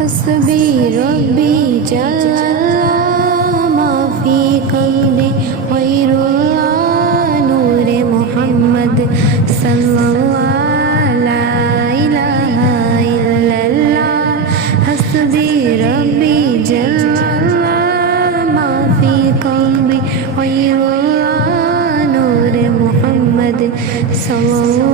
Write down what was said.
حسبي ربي جل الله ما في قلبي غير الله نور محمد صلى الله لا إله إلا الله حسبي ربي جل الله ما في قلبي غير الله نور محمد صلى الله